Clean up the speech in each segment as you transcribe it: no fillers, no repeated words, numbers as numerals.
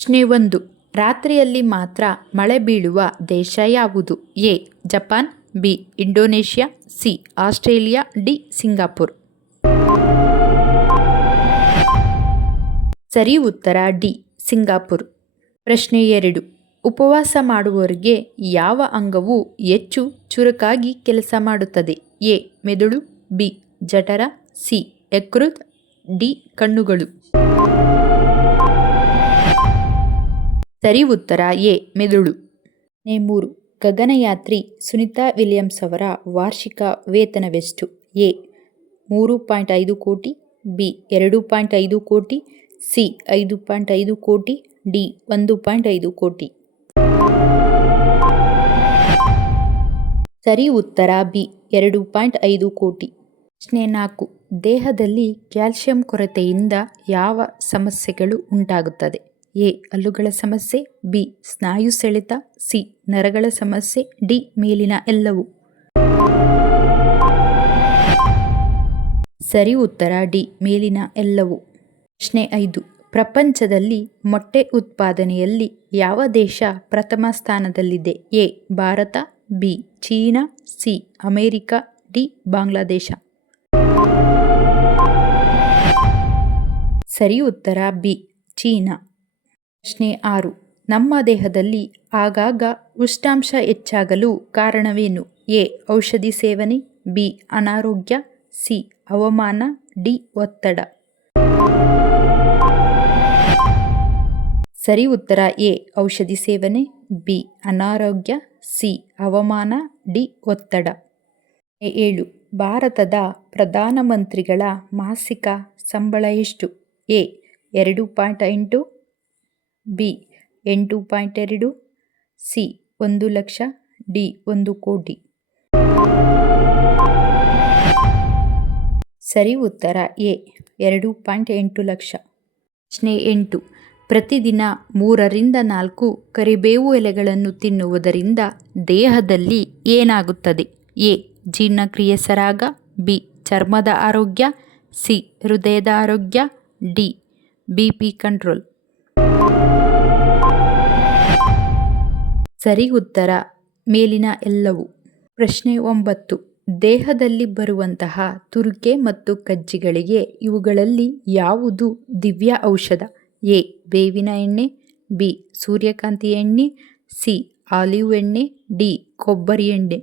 ಪ್ರಶ್ನೆ 1. ರಾತ್ರಿಯಲ್ಲಿ ಮಾತ್ರ ಮಳೆ ಬೀಳುವ ದೇಶ ಯಾವುದು? A. Japan, B. Indonesia, C. Australia, D. Singapore. ಸರಿ ಉತ್ತರ ಡಿ. ಸಿಂಗಾಪುರ್. ಪ್ರಶ್ನೆ 2. ಉಪವಾಸ ಮಾಡುವವರಿಗೆ ಯಾವ ಅಂಗವು ಹೆಚ್ಚು ಚುರುಕಾಗಿ ಕೆಲಸ ಮಾಡುತ್ತದೆ? ಎ. ಮೆದುಳು, ಬಿ. ಜಠರ, ಸಿ. ಯಕೃತ್, ಡಿ. ಕಣ್ಣುಗಳು. ಸರಿ ಉತ್ತರ ಎ. ಮೆದುಳು. ಪ್ರಶ್ನೆ 3. ಗಗನಯಾತ್ರಿ ಸುನಿತಾ ವಿಲಿಯಮ್ಸ್ ಅವರ ವಾರ್ಷಿಕ ವೇತನವೆಷ್ಟು? ಎ. 3.5 ಕೋಟಿ, ಬಿ. 2.5 ಕೋಟಿ, ಸಿ. 5.5 ಕೋಟಿ, ಡಿ. 1.5 ಕೋಟಿ. ಸರಿ ಉತ್ತರ ಬಿ. 2.5 ಕೋಟಿ. ಪ್ರಶ್ನೆ 4. ದೇಹದಲ್ಲಿ ಕ್ಯಾಲ್ಸಿಯಂ ಕೊರತೆಯಿಂದ ಯಾವ ಸಮಸ್ಯೆಗಳು ಉಂಟಾಗುತ್ತದೆ? ಎ. ಹಲ್ಲುಗಳ ಸಮಸ್ಯೆ, ಬಿ. ಸ್ನಾಯು ಸೆಳೆತ, ಸಿ. ನರಗಳ ಸಮಸ್ಯೆ, ಡಿ. ಮೇಲಿನ ಎಲ್ಲವೂ. ಸರಿ ಉತ್ತರ ಡಿ. ಮೇಲಿನ ಎಲ್ಲವೂ. ಪ್ರಶ್ನೆ 5. ಪ್ರಪಂಚದಲ್ಲಿ ಮೊಟ್ಟೆ ಉತ್ಪಾದನೆಯಲ್ಲಿ ಯಾವ ದೇಶ ಪ್ರಥಮ ಸ್ಥಾನದಲ್ಲಿದೆ? A. Bharat, B. China, C. America, D. Bangladesh. ಸರಿ ಉತ್ತರ ಬಿ. ಚೀನಾ. ಪ್ರಶ್ನೆ 6. ನಮ್ಮ ದೇಹದಲ್ಲಿ ಆಗಾಗ ಉಷ್ಣಾಂಶ ಹೆಚ್ಚಾಗಲು ಕಾರಣವೇನು? ಎ. ಔಷಧಿ ಸೇವನೆ, ಬಿ. ಅನಾರೋಗ್ಯ, ಸಿ. ಹವಾಮಾನ, ಡಿ. ಒತ್ತಡ. ಸರಿ ಉತ್ತರ ಎ. ಔಷಧಿ ಸೇವನೆ, ಬಿ. ಅನಾರೋಗ್ಯ, ಸಿ. ಹವಾಮಾನ, ಡಿ. ಒತ್ತಡ. 7. ಭಾರತದ ಪ್ರಧಾನಮಂತ್ರಿಗಳ ಮಾಸಿಕ ಸಂಬಳ ಎಷ್ಟು? A. 2.8, B. 8.2, C. 1 lakh, D. 1 ಕೋಟಿ. ಸರಿ ಉತ್ತರ ಎ. 2.8 ಲಕ್ಷ. ಪ್ರಶ್ನೆ 8. ಪ್ರತಿದಿನ 3ರಿಂದ 4 ಕರಿಬೇವು ಎಲೆಗಳನ್ನು ತಿನ್ನುವುದರಿಂದ ದೇಹದಲ್ಲಿ ಏನಾಗುತ್ತದೆ? ಎ. ಜೀರ್ಣಕ್ರಿಯೆ ಸರಾಗ, ಬಿ. ಚರ್ಮದ ಆರೋಗ್ಯ, ಸಿ. ಹೃದಯದ ಆರೋಗ್ಯ, ಡಿ. BP control. ಸರಿ ಉತ್ತರ ಮೇಲಿನ ಎಲ್ಲವೂ. ಪ್ರಶ್ನೆ 9. ದೇಹದಲ್ಲಿ ಬರುವಂತಹ ತುರಿಕೆ ಮತ್ತು ಕಜ್ಜಿಗಳಿಗೆ ಇವುಗಳಲ್ಲಿ ಯಾವುದು ದಿವ್ಯ ಔಷಧ? ಎ. ಬೇವಿನ ಎಣ್ಣೆ, ಬಿ. ಸೂರ್ಯಕಾಂತಿ ಎಣ್ಣೆ, ಸಿ. ಆಲಿವ್ ಎಣ್ಣೆ, ಡಿ. ಕೊಬ್ಬರಿ ಎಣ್ಣೆ.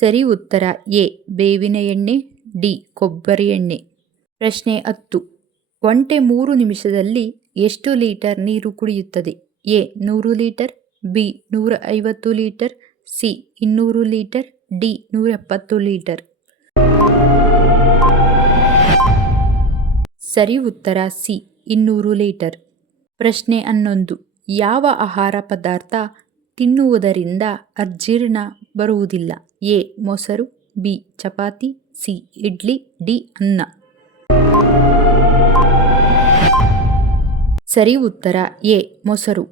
ಸರಿ ಉತ್ತರ ಎ. ಬೇವಿನ ಎಣ್ಣೆ, ಡಿ. ಕೊಬ್ಬರಿ ಎಣ್ಣೆ. ಪ್ರಶ್ನೆ 10. ಒಂಟೆ 3 ನಿಮಿಷದಲ್ಲಿ ಎಷ್ಟು ಲೀಟರ್ ನೀರು ಕುಡಿಯುತ್ತದೆ? A. 100 litre, B. 150 litre, C. 200 litre, D. 170 litre. ಸರಿ ಉತ್ತರ ಸಿ. 200 ಲೀಟರ್. ಪ್ರಶ್ನೆ 11. ಯಾವ ಆಹಾರ ಪದಾರ್ಥ ತಿನ್ನುವುದರಿಂದ ಅಜೀರ್ಣ ಬರುವುದಿಲ್ಲ? ಎ. ಮೊಸರು, B. Chapati, C. Idli, D. ಅನ್ನ. ಸರಿ ಉತ್ತರ ಎ. ಮೊಸರು.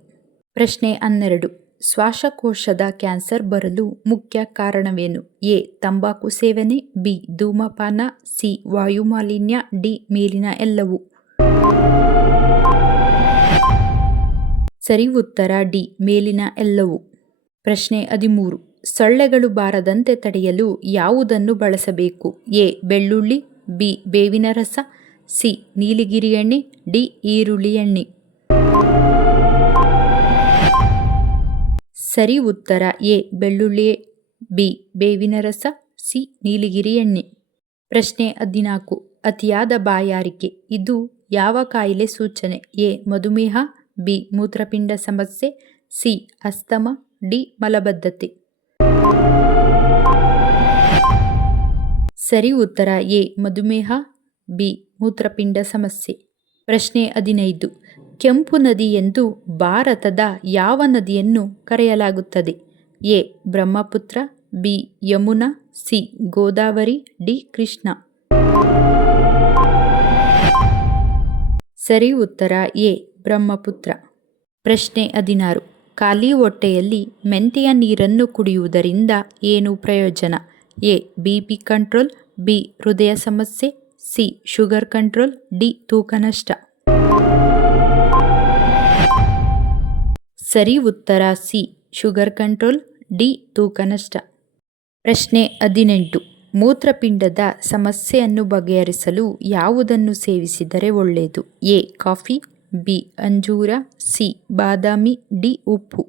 ಪ್ರಶ್ನೆ 12. ಶ್ವಾಸಕೋಶದ ಕ್ಯಾನ್ಸರ್ ಬರಲು ಮುಖ್ಯ ಕಾರಣವೇನು? ಎ. ತಂಬಾಕು ಸೇವನೆ, ಬಿ. ಧೂಮಪಾನ, ಸಿ. ವಾಯುಮಾಲಿನ್ಯ, ಡಿ. ಮೇಲಿನ ಎಲ್ಲವೂ. ಸರಿ ಉತ್ತರ ಡಿ. ಮೇಲಿನ ಎಲ್ಲವೂ. ಪ್ರಶ್ನೆ 13. ಸೊಳ್ಳೆಗಳು ಬಾರದಂತೆ ತಡೆಯಲು ಯಾವುದನ್ನು ಬಳಸಬೇಕು? ಎ. ಬೆಳ್ಳುಳ್ಳಿ, ಬಿ. ಬೇವಿನ ರಸ, ಸಿ. ನೀಲಗಿರಿ ಎಣ್ಣೆ, ಡಿ. ಈರುಳ್ಳಿ ಎಣ್ಣೆ. ಸರಿ ಉತ್ತರ ಎ. ಬೆಳ್ಳುಳ್ಳಿ, ಬಿ. ಬೇವಿನ ರಸ, ಸಿ. ನೀಲಗಿರಿ ಎಣ್ಣೆ. ಪ್ರಶ್ನೆ 14. ಅತಿಯಾದ ಬಾಯಾರಿಕೆ ಇದು ಯಾವ ಕಾಯಿಲೆ ಸೂಚನೆ? ಎ. ಮಧುಮೇಹ, ಬಿ. ಮೂತ್ರಪಿಂಡ ಸಮಸ್ಯೆ, ಸಿ. Asthma, D. ಮಲಬದ್ಧತೆ. ಸರಿ ಉತ್ತರ ಎ. ಮಧುಮೇಹ, ಬಿ. ಮೂತ್ರಪಿಂಡ ಸಮಸ್ಯೆ. ಪ್ರಶ್ನೆ 15. ಕೆಂಪು ನದಿ ಎಂದು ಭಾರತದ ಯಾವ ನದಿಯನ್ನು ಕರೆಯಲಾಗುತ್ತದೆ? A. Brahmaputra, B. Yamuna, C. Godavari, D. Krishna. ಸರಿ ಉತ್ತರ ಎ. ಬ್ರಹ್ಮಪುತ್ರ. ಪ್ರಶ್ನೆ 16. ಖಾಲಿ ಹೊಟ್ಟೆಯಲ್ಲಿ ಮೆಂತೆಯ ನೀರನ್ನು ಕುಡಿಯುವುದರಿಂದ ಏನು ಪ್ರಯೋಜನ? ಎ. BP control, B. ಹೃದಯ ಸಮಸ್ಯೆ, ಸಿ ಶುಗರ್ ಕಂಟ್ರೋಲ್, ಡಿ ತೂಕ ನಷ್ಟ. ಸರಿ ಉತ್ತರ ಸಿ ಶುಗರ್ ಕಂಟ್ರೋಲ್, ಡಿ ತೂಕ ನಷ್ಟ. ಪ್ರಶ್ನೆ 18. ಮೂತ್ರಪಿಂಡದ ಸಮಸ್ಯೆಯನ್ನು ಬಗೆಹರಿಸಲು ಯಾವುದನ್ನು ಸೇವಿಸಿದರೆ ಒಳ್ಳೆಯದು? ಎ ಕಾಫಿ, ಬಿ ಅಂಜೂರ, ಸಿ ಬಾದಾಮಿ, ಡಿ ಉಪ್ಪು.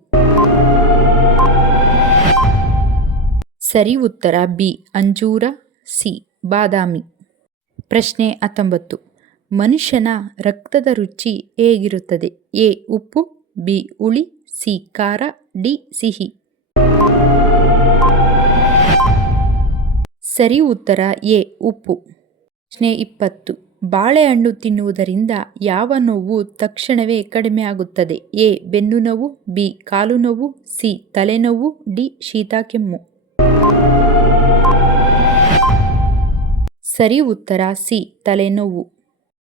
ಸರಿ ಉತ್ತರ ಬಿ ಅಂಜೂರ, ಸಿ ಬಾದಾಮಿ. ಪ್ರಶ್ನೆ 19. ಮನುಷ್ಯನ ರಕ್ತದ ರುಚಿ ಹೇಗಿರುತ್ತದೆ? ಎ ಉಪ್ಪು, ಬಿ ಹುಳಿ, ಸಿ ಖಾರ, ಡಿ ಸಿಹಿ. ಸರಿ ಉತ್ತರ ಎ ಉಪ್ಪು. ಪ್ರಶ್ನೆ 20. ಬಾಳೆಹಣ್ಣು ತಿನ್ನುವುದರಿಂದ ಯಾವ ನೋವು ತಕ್ಷಣವೇ ಕಡಿಮೆ ಆಗುತ್ತದೆ? ಎ ಬೆನ್ನು ನೋವು, ಬಿ ಕಾಲು ನೋವು, ಸಿ ತಲೆನೋವು, ಡಿ ಶೀತ ಕೆಮ್ಮು. ಸರಿ ಉತ್ತರ ಸಿ ತಲೆನೋವು.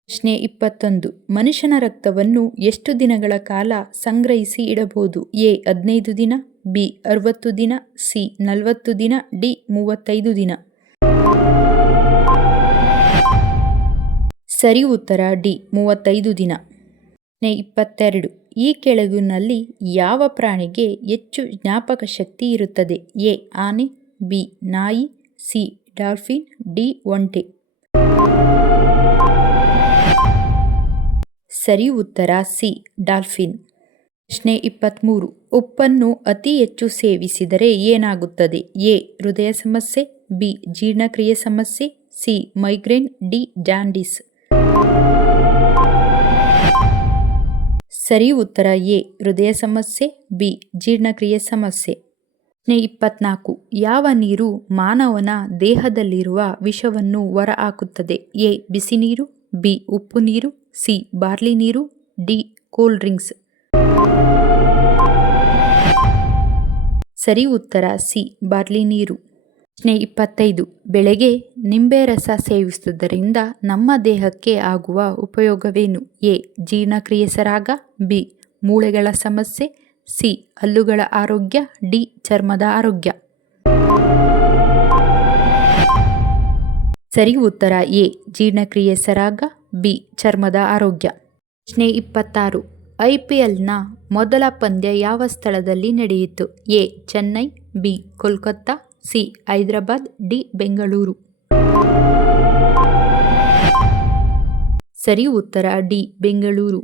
ಪ್ರಶ್ನೆ 21. ಮನುಷ್ಯನ ರಕ್ತವನ್ನು ಎಷ್ಟು ದಿನಗಳ ಕಾಲ ಸಂಗ್ರಹಿಸಿ ಇಡಬಹುದು? ಎ 15 ದಿನ, ಬಿ 60 ದಿನ, ಸಿ 40 ದಿನ, ಡಿ 35 ದಿನ. ಸರಿ ಉತ್ತರ ಡಿ 35 ದಿನ. ಪ್ರಶ್ನೆ 22. ಈ ಕೆಳಗಿನಲ್ಲಿ ಯಾವ ಪ್ರಾಣಿಗೆ ಹೆಚ್ಚು ಜ್ಞಾಪಕ ಶಕ್ತಿ ಇರುತ್ತದೆ? ಎ ಆನೆ, ಬಿ ನಾಯಿ, ಸಿ ಡಾಲ್ಫಿನ್, ಡಿ ಒಂಟೆ. ಸರಿ ಉತ್ತರ ಸಿ ಡಾಲ್ಫಿನ್. ಪ್ರಶ್ನೆ 23. ಉಪ್ಪನ್ನು ಅತಿ ಹೆಚ್ಚು ಸೇವಿಸಿದರೆ ಏನಾಗುತ್ತದೆ? ಎ ಹೃದಯ ಸಮಸ್ಯೆ, ಬಿ ಜೀರ್ಣಕ್ರಿಯೆ ಸಮಸ್ಯೆ, ಸಿ ಮೈಗ್ರೇನ್, ಡಿ ಜಾಂಡೀಸ್. ಸರಿ ಉತ್ತರ ಎ ಹೃದಯ ಸಮಸ್ಯೆ, ಬಿ ಜೀರ್ಣಕ್ರಿಯೆ ಸಮಸ್ಯೆ. ಪ್ರಶ್ನೆ 24. ಯಾವ ನೀರು ಮಾನವನ ದೇಹದಲ್ಲಿರುವ ವಿಷವನ್ನು ಹೊರಹಾಕುತ್ತದೆ? ಎ ಬಿಸಿ ನೀರು, ಬಿ ಉಪ್ಪು ನೀರು, ಸಿ ಬಾರ್ಲಿ ನೀರು, ಡಿ ಕೂಲ್ ಡ್ರಿಂಕ್ಸ್. ಸರಿ ಉತ್ತರ ಸಿ ಬಾರ್ಲಿ ನೀರು. ಪ್ರಶ್ನೆ 25. ಬೆಳಗ್ಗೆ ನಿಂಬೆ ರಸ ಸೇವಿಸುವುದರಿಂದ ನಮ್ಮ ದೇಹಕ್ಕೆ ಆಗುವ ಉಪಯೋಗವೇನು? ಎ ಜೀರ್ಣಕ್ರಿಯೆ ಸರಾಗ, ಬಿ ಮೂಳೆಗಳ ಸಮಸ್ಯೆ, ಸಿ ಹಲ್ಲುಗಳ ಆರೋಗ್ಯ, ಡಿ ಚರ್ಮದ ಆರೋಗ್ಯ. ಸರಿ ಉತ್ತರ ಎ ಜೀರ್ಣಕ್ರಿಯೆ ಸರಾಗ, ಬಿ ಚರ್ಮದ ಆರೋಗ್ಯ. ಪ್ರಶ್ನೆ 26. IPLನ ಮೊದಲ ಪಂದ್ಯ ಯಾವ ಸ್ಥಳದಲ್ಲಿ ನಡೆಯಿತು? A Chennai, B Kolkata, C Hyderabad, D Bengaluru. ಸರಿ ಉತ್ತರ ಡಿ ಬೆಂಗಳೂರು.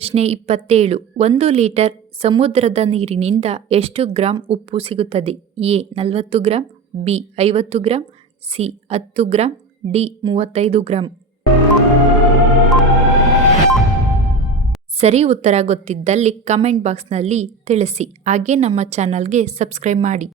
ಪ್ರಶ್ನೆ 27. 1 ಲೀಟರ್ ಸಮುದ್ರದ ನೀರಿನಿಂದ ಎಷ್ಟು ಗ್ರಾಂ ಉಪ್ಪು ಸಿಗುತ್ತದೆ? A 40 gram, B 50 gram, C 10 gram, D 35 gram. ಸರಿ ಉತ್ತರ ಗೊತ್ತಿದ್ದಲ್ಲಿ ಕಮೆಂಟ್ ಬಾಕ್ಸ್ನಲ್ಲಿ ತಿಳಿಸಿ. ಹಾಗೆ ನಮ್ಮ ಚಾನಲ್ಗೆ ಸಬ್ಸ್ಕ್ರೈಬ್ ಮಾಡಿ.